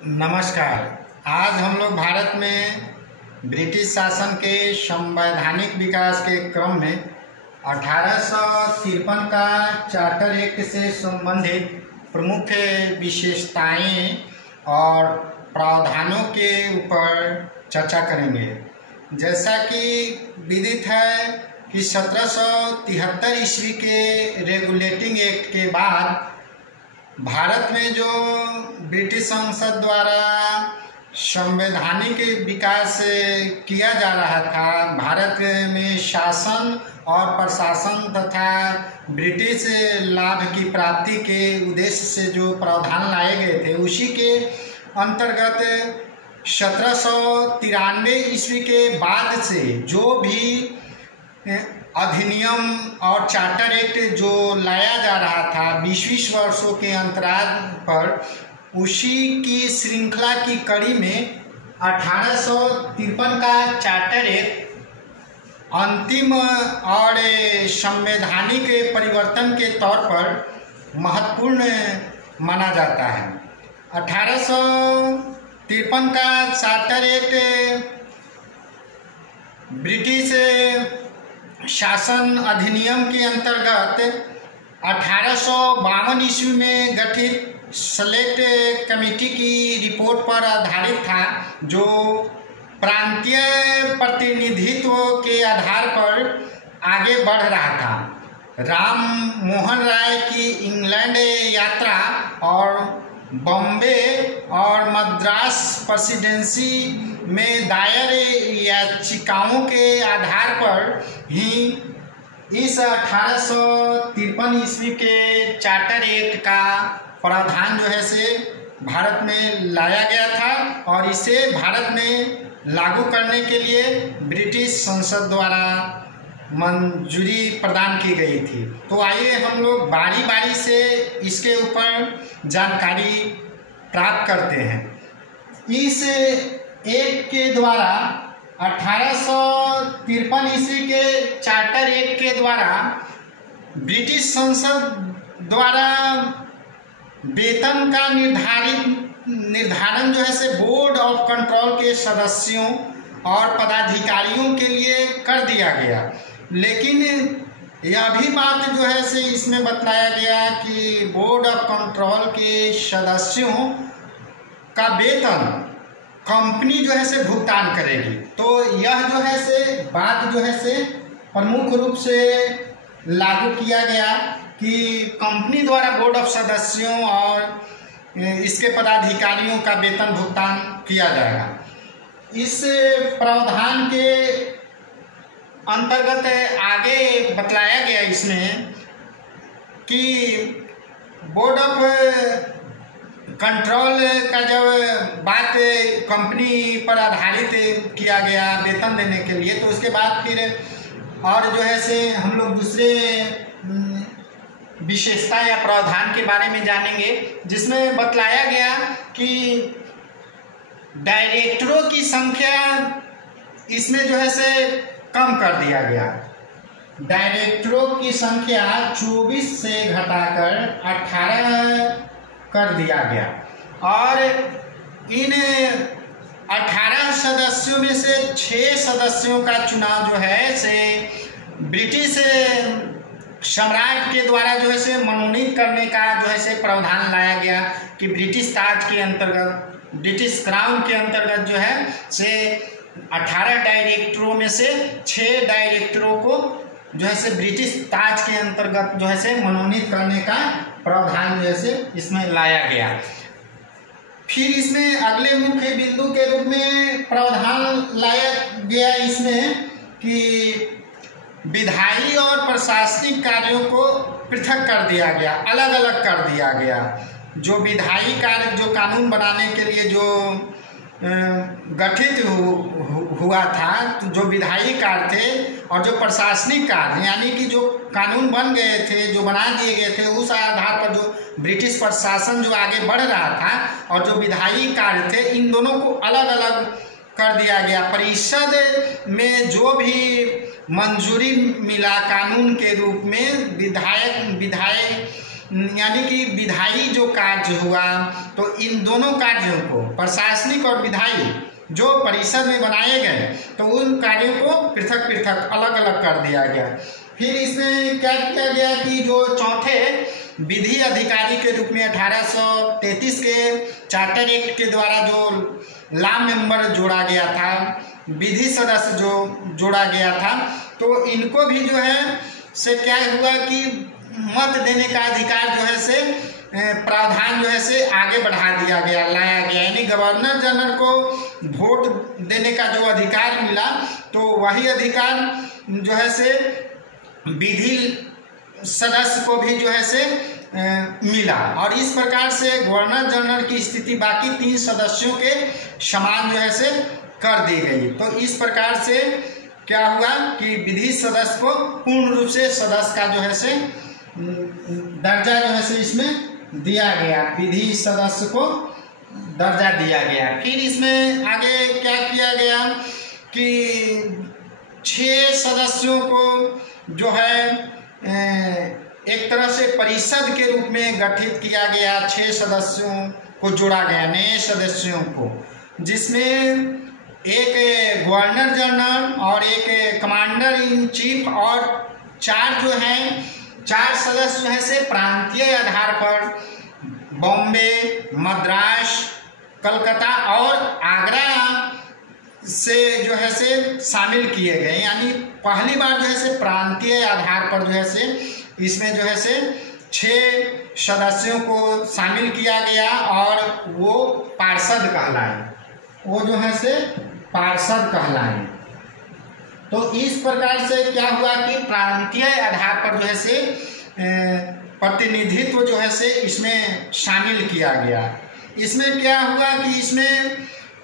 नमस्कार। आज हम लोग भारत में ब्रिटिश शासन के संवैधानिक विकास के क्रम में 1853 का चार्टर एक्ट से संबंधित प्रमुख विशेषताएं और प्रावधानों के ऊपर चर्चा करेंगे। जैसा कि विदित है कि 1773 ईस्वी के रेगुलेटिंग एक्ट के बाद भारत में जो ब्रिटिश संसद द्वारा संवैधानिक विकास किया जा रहा था, भारत में शासन और प्रशासन तथा ब्रिटिश लाभ की प्राप्ति के उद्देश्य से जो प्रावधान लाए गए थे, उसी के अंतर्गत 1793 ईस्वी के बाद से जो भी अधिनियम और चार्टर एक्ट जो लाया जा रहा था 20 वर्षों के अंतराल पर, उसी की श्रृंखला की कड़ी में 1853 का चार्टर एक्ट अंतिम और संवैधानिक परिवर्तन के तौर पर महत्वपूर्ण माना जाता है। 1853 का चार्टर एक्ट ब्रिटिश शासन अधिनियम के अंतर्गत 1852 ईस्वी में गठित सेलेक्ट कमेटी की रिपोर्ट पर आधारित था, जो प्रांतीय प्रतिनिधित्व के आधार पर आगे बढ़ रहा था। राम मोहन राय की इंग्लैंड यात्रा और बॉम्बे और मद्रास प्रेसिडेंसी में दायर याचिकाओं के आधार पर ही इस 1853 ईस्वी के चार्टर एक्ट का प्रावधान जो है से भारत में लाया गया था और इसे भारत में लागू करने के लिए ब्रिटिश संसद द्वारा मंजूरी प्रदान की गई थी। तो आइए हम लोग बारी बारी से इसके ऊपर जानकारी प्राप्त करते हैं। इस एक्ट के द्वारा 1853 ईस्वी के चार्टर एक्ट के द्वारा ब्रिटिश संसद द्वारा वेतन का निर्धारण जो है से बोर्ड ऑफ कंट्रोल के सदस्यों और पदाधिकारियों के लिए कर दिया गया। लेकिन यह भी बात जो है से इसमें बतलाया गया कि बोर्ड ऑफ कंट्रोल के सदस्यों का वेतन कंपनी जो है से भुगतान करेगी। तो यह जो है से बात जो है से प्रमुख रूप से लागू किया गया कि कंपनी द्वारा बोर्ड ऑफ सदस्यों और इसके पदाधिकारियों का वेतन भुगतान किया जाएगा। इस प्रावधान के अंतर्गत आगे बतलाया गया इसमें कि बोर्ड ऑफ कंट्रोल का जब बात कंपनी पर आधारित किया गया वेतन देने के लिए, तो उसके बाद फिर और जो है से हम लोग दूसरे विशेषता या प्रावधान के बारे में जानेंगे, जिसमें बतलाया गया कि डायरेक्टरों की संख्या इसमें जो है से कम कर दिया गया। डायरेक्टरों की संख्या 24 से घटाकर 18 कर दिया गया और इन 18 सदस्यों में से 6 सदस्यों का चुनाव जो है से ब्रिटिश सम्राट के द्वारा जो है से मनोनीत करने का जो है से प्रावधान लाया गया कि ब्रिटिश ताज के अंतर्गत, ब्रिटिश क्राउन के अंतर्गत जो है से 18 डायरेक्टरों में से 6 डायरेक्टरों को जो है से ब्रिटिश ताज के अंतर्गत जो है से मनोनीत करने का प्रावधान जो है से इसमें लाया गया। फिर इसमें अगले मुख्य बिंदु के रूप में प्रावधान लाया गया इसमें कि विधायी और प्रशासनिक कार्यों को पृथक कर दिया गया, अलग अलग कर दिया गया। जो विधायी कार्य जो कानून बनाने के लिए जो गठित हुआ था, तो जो विधायी कार्य थे और जो प्रशासनिक कार्य यानी कि जो कानून बन गए थे, जो बना दिए गए थे, उस आधार पर जो ब्रिटिश प्रशासन जो आगे बढ़ रहा था और जो विधायी कार्य थे, इन दोनों को अलग अलग कर दिया गया। परिषद में जो भी मंजूरी मिला कानून के रूप में विधायक यानी कि विधायी जो कार्य हुआ, तो इन दोनों कार्यों को, प्रशासनिक और विधायी जो परिषद में बनाए गए, तो उन कार्यों को पृथक पृथक अलग अलग कर दिया गया। फिर इसमें क्या किया गया कि जो चौथे विधि अधिकारी के रूप में 1833 के चार्टर एक्ट के द्वारा जो लॉ मेंबर जोड़ा गया था, विधि सदस्य जो जोड़ा गया था, तो इनको भी जो है से क्या हुआ कि मत देने का अधिकार जो है से प्रावधान जो है से आगे बढ़ा दिया गया, लाया गया। यानी गवर्नर जनरल को वोट देने का जो अधिकार मिला, तो वही अधिकार जो है से विधि सदस्य को भी जो है से मिला। और इस प्रकार से गवर्नर जनरल की स्थिति बाकी 3 सदस्यों के समान जो है से कर दी गई। तो इस प्रकार से क्या हुआ कि विधि सदस्य को पूर्ण रूप से सदस्य का जो है से दर्जा जो है से इसमें दिया गया, विधि सदस्य को दर्जा दिया गया। फिर इसमें आगे क्या किया गया कि 6 सदस्यों को जो है एक तरह से परिषद के रूप में गठित किया गया, 6 सदस्यों को जोड़ा गया, नए सदस्यों को, जिसमें एक गवर्नर जनरल और एक कमांडर इन चीफ और 4 जो हैं 4 सदस्य जो है से प्रांतीय आधार पर बॉम्बे, मद्रास, कलकत्ता और आगरा से जो है से शामिल किए गए। यानी पहली बार जो है से प्रांतीय आधार पर जो है से इसमें जो है से 6 सदस्यों को शामिल किया गया और वो पार्षद कहलाए, वो जो है से पार्षद कहलाए। तो इस प्रकार से क्या हुआ कि प्रांतीय आधार पर जो है से प्रतिनिधित्व जो है से इसमें शामिल किया गया। इसमें क्या हुआ कि इसमें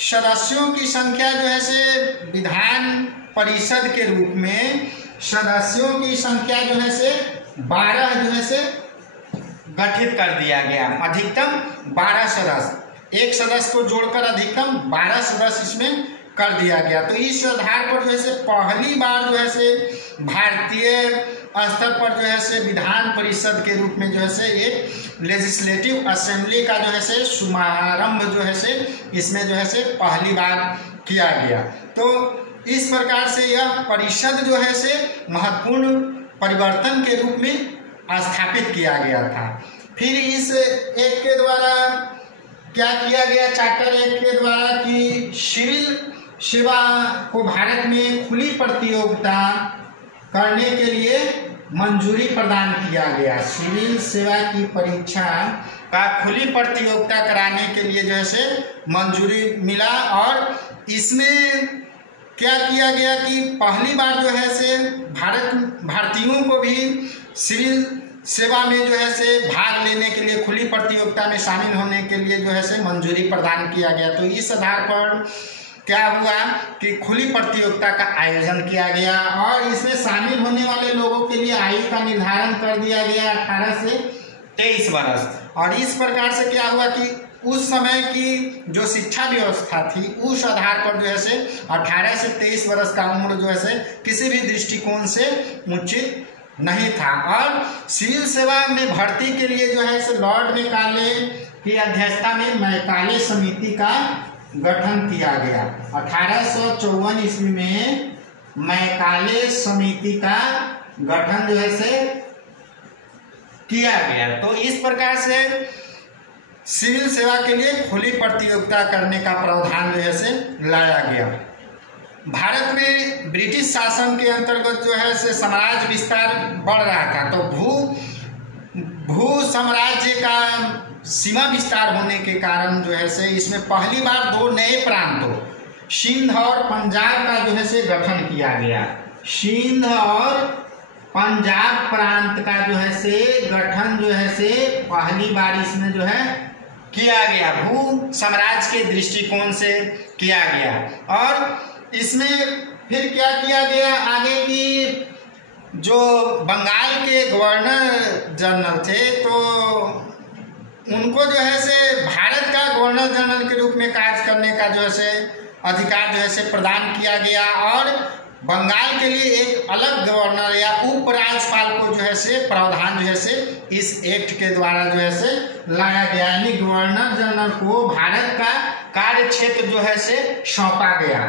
सदस्यों की संख्या जो है से विधान परिषद के रूप में सदस्यों की संख्या जो है से 12 जो है से गठित कर दिया गया। अधिकतम 12 सदस्य, एक सदस्य को जोड़कर अधिकतम 12 सदस्य इसमें कर दिया गया। तो इस आधार पर जो है से पहली बार जो है से भारतीय स्तर पर जो है से विधान परिषद के रूप में जो है से एक लेजिस्लेटिव असेंबली का जो है से शुभारंभ जो है से इसमें जो है से पहली बार किया गया। तो इस प्रकार से यह परिषद जो है से महत्वपूर्ण परिवर्तन के रूप में स्थापित किया गया था। फिर इस एक्ट के द्वारा क्या किया गया, चार्टर एक्ट के द्वारा कि सिविल सेवा को भारत में खुली प्रतियोगिता करने के लिए मंजूरी प्रदान किया गया। सिविल सेवा की परीक्षा का खुली प्रतियोगिता कराने के लिए जो है से मंजूरी मिला। और इसमें क्या किया गया कि पहली बार जो है से भारतीयों को भी सिविल सेवा में जो है से भाग लेने के लिए, खुली प्रतियोगिता में शामिल होने के लिए जो है से मंजूरी प्रदान किया गया। तो इस आधार पर क्या हुआ कि खुली प्रतियोगिता का आयोजन किया गया और इसमें शामिल होने वाले लोगों के लिए आयु का निर्धारण कर दिया गया 18 से 23 वर्ष। और इस प्रकार से क्या हुआ कि उस समय की जो शिक्षा व्यवस्था थी उस आधार पर जो है से 18 से 23 वर्ष का उम्र जो है से किसी भी दृष्टिकोण से उचित नहीं था। और सिविल सेवा में भर्ती के लिए जो है से लॉर्ड मैकाले की अध्यक्षता में मैकाले समिति का गठन किया गया। 1854 ईस्वी में मैकाले समिति का गठन जो है से किया गया। तो इस प्रकार से सिविल सेवा के लिए खुली प्रतियोगिता करने का प्रावधान जो है से लाया गया। भारत में ब्रिटिश शासन के अंतर्गत जो है से साम्राज्य विस्तार बढ़ रहा था। तो भू साम्राज्य का सीमा विस्तार होने के कारण जो है से इसमें पहली बार 2 नए प्रांतों सिंध और पंजाब का जो है से गठन किया गया। सिंध और पंजाब प्रांत का जो है से गठन जो है से पहली बार इसमें जो है किया गया, भू साम्राज्य के दृष्टिकोण से किया गया। और इसमें फिर क्या किया गया आगे की, जो बंगाल के गवर्नर जनरल थे तो उनको जो है से भारत का गवर्नर जनरल के रूप में कार्य करने का जो है से अधिकार जो है से प्रदान किया गया। और बंगाल के लिए एक अलग गवर्नर या उपराज्यपाल को जो है से प्रावधान जो है से इस एक्ट के द्वारा जो है से लाया गया, यानी गवर्नर जनरल को भारत का कार्य क्षेत्र जो है से सौंपा गया।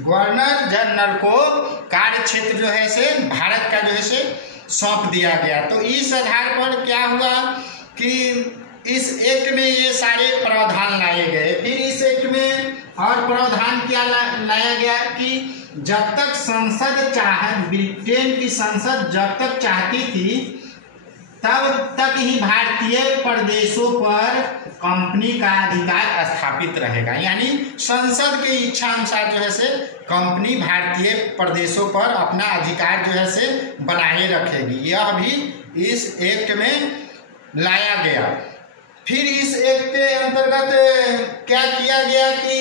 गवर्नर जनरल को कार्य क्षेत्र जो है से भारत का जो है से सौंप दिया गया। तो इस आधार पर क्या हुआ कि इस एक्ट में ये सारे प्रावधान लाए गए। फिर इस एक्ट में और प्रावधान क्या लाया गया कि जब तक संसद ब्रिटेन की संसद जब तक चाहती थी तब तक ही भारतीय प्रदेशों पर कंपनी का अधिकार स्थापित रहेगा, यानी संसद की इच्छा अनुसार जो है से कंपनी भारतीय प्रदेशों पर अपना अधिकार जो है से बनाए रखेगी। यह भी इस एक्ट में लाया गया। फिर इस एक्ट के अंतर्गत क्या किया गया कि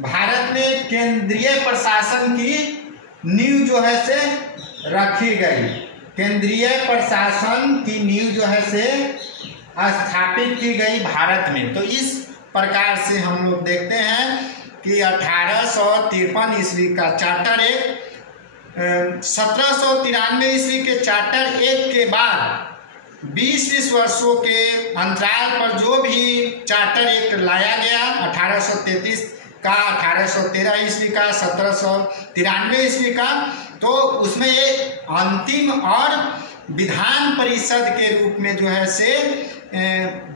भारत में केंद्रीय प्रशासन की नींव जो है से रखी गई। केंद्रीय प्रशासन की नींव जो है से स्थापित की गई भारत में। तो इस प्रकार से हम लोग देखते हैं कि 1853 ईस्वी का चार्टर एक्ट, 1793 ईस्वी के चार्टर एक्ट के बाद 20 वर्षों के अंतराल पर जो भी चार्टर एक्ट लाया गया 1833 का, 1813 ईस्वी का, 1793 ईस्वी का, तो उसमें ये अंतिम और विधान परिषद के रूप में जो है से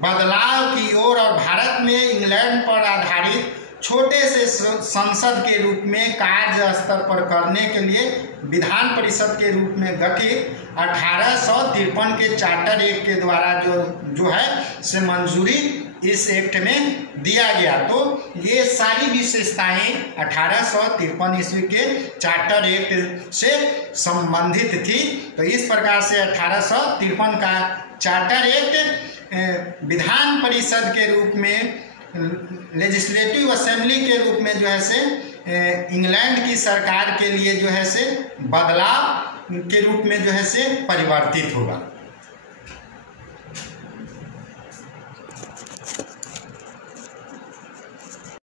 बदलाव की ओर और भारत में इंग्लैंड पर आधारित छोटे से संसद के रूप में कार्य स्तर पर करने के लिए विधान परिषद के रूप में गठित 1853 के चार्टर एक्ट के द्वारा जो है से मंजूरी इस एक्ट में दिया गया। तो ये सारी विशेषताएं 1853 ईस्वी के चार्टर एक्ट से संबंधित थी। तो इस प्रकार से 1853 का चार्टर एक्ट विधान परिषद के रूप में, लेजिस्लेटिव असेंबली के रूप में जो है से इंग्लैंड की सरकार के लिए जो है से बदलाव के रूप में जो है से परिवर्तित होगा।